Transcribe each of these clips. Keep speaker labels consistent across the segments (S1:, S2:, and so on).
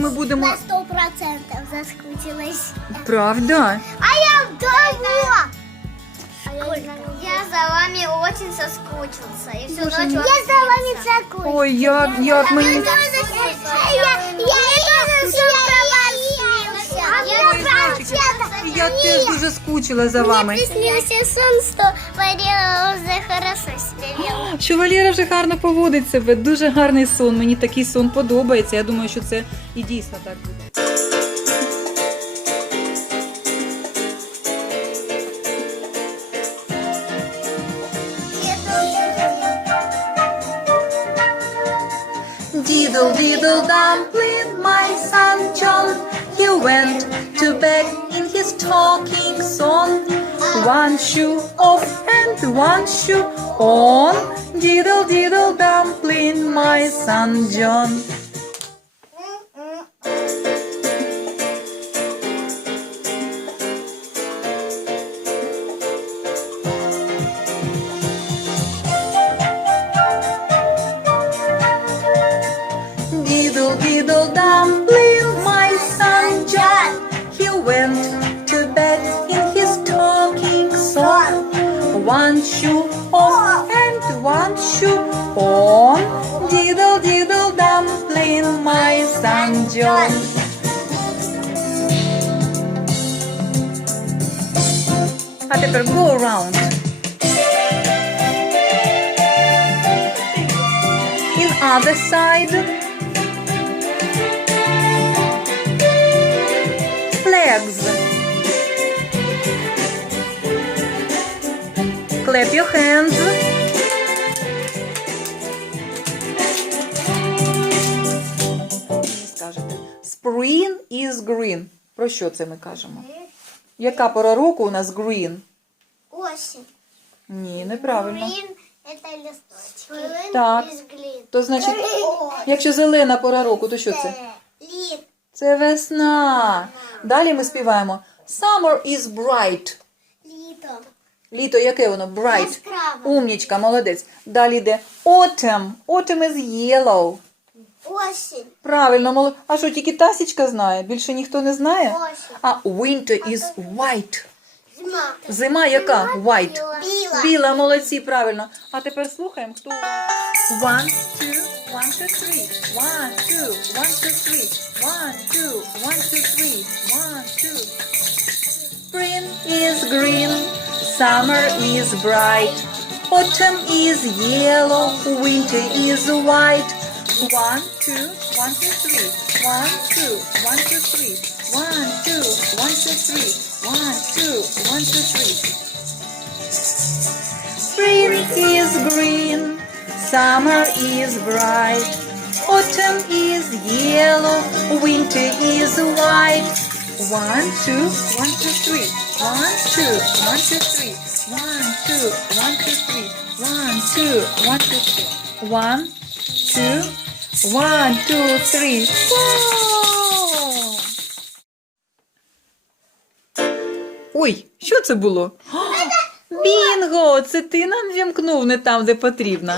S1: ми будемо.
S2: На сто процентов заскучилась.
S1: Правда?
S2: А я вдова! Я за вами очень соскучился. И всю ночь Я за вами соскучился.
S1: Ой, як, як мені. Дуже скучила за вами.
S2: приснился сон, что Валера уже хорошо себя вел.
S1: Що Валера вже гарно поводить себе. Дуже гарний сон. Мені такий сон подобається. Я думаю, що це і дійсно так буде. Diddle diddle dumpling, my son John, he went to bed his talking song. One shoe off and one shoe on. Diddle diddle dumpling, my son John. One shoe off and one shoe on. Diddle diddle dumpling, my son John. А тепер go around. In other side. Flags. Clap your hands. Скажете. Spring is green. Про що це ми кажемо? Яка пора року у нас green?
S2: Осень.
S1: Ні, неправильно.
S2: Глин это листочки.
S1: Так. То значить, якщо зелена пора року, то що це?
S2: Лит.
S1: Це весна. Далі ми співаємо Summer is bright. Літо яке воно? Bright.
S2: Яскраво.
S1: Умнічка, молодець. Далі йде Autumn. Autumn is yellow.
S2: Осень.
S1: Правильно, молодець. А що, тільки Тасічка знає? Більше ніхто не знає?
S2: Осень.
S1: А winter is white.
S2: Зима.
S1: Зима яка? White.
S2: Біла.
S1: Біла, молодці, правильно. А тепер слухаємо, хто. One, two, one, two, three. One, two, one, two, three. One, two, one, two, three. One, two. Spring is green, summer is bright, autumn is yellow, winter is white. One, two, one, two, three. One, two, one, two, three. One, two, one, two, three. One, two, one, two, three. Spring is green, summer is bright, autumn is yellow, winter is white. One, two, one, two, three. One, two, one, two, three. One, two, one, two, three. One, two, one, two, three. One, two, one, two, three. Ой, що це було? Бінго! Це ти нам вімкнув не там, де потрібно.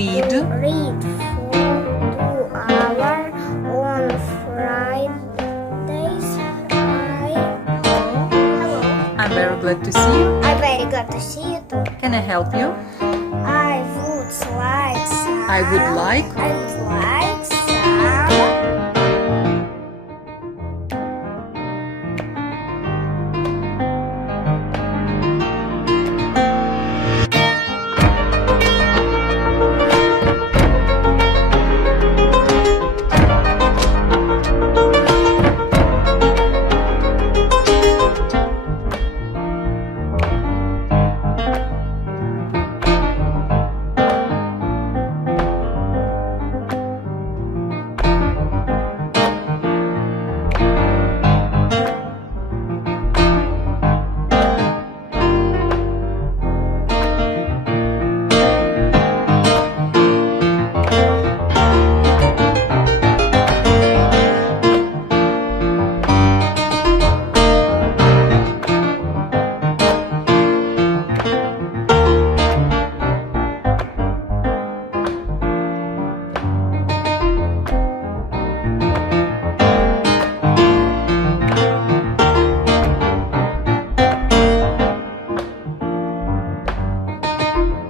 S1: Read.
S2: read for two hour on Fridays. I hello.
S1: I'm very glad to see you.
S2: I'm very glad to see you too.
S1: Can I help you?
S2: I would like.
S1: I would like.
S2: I would like thank you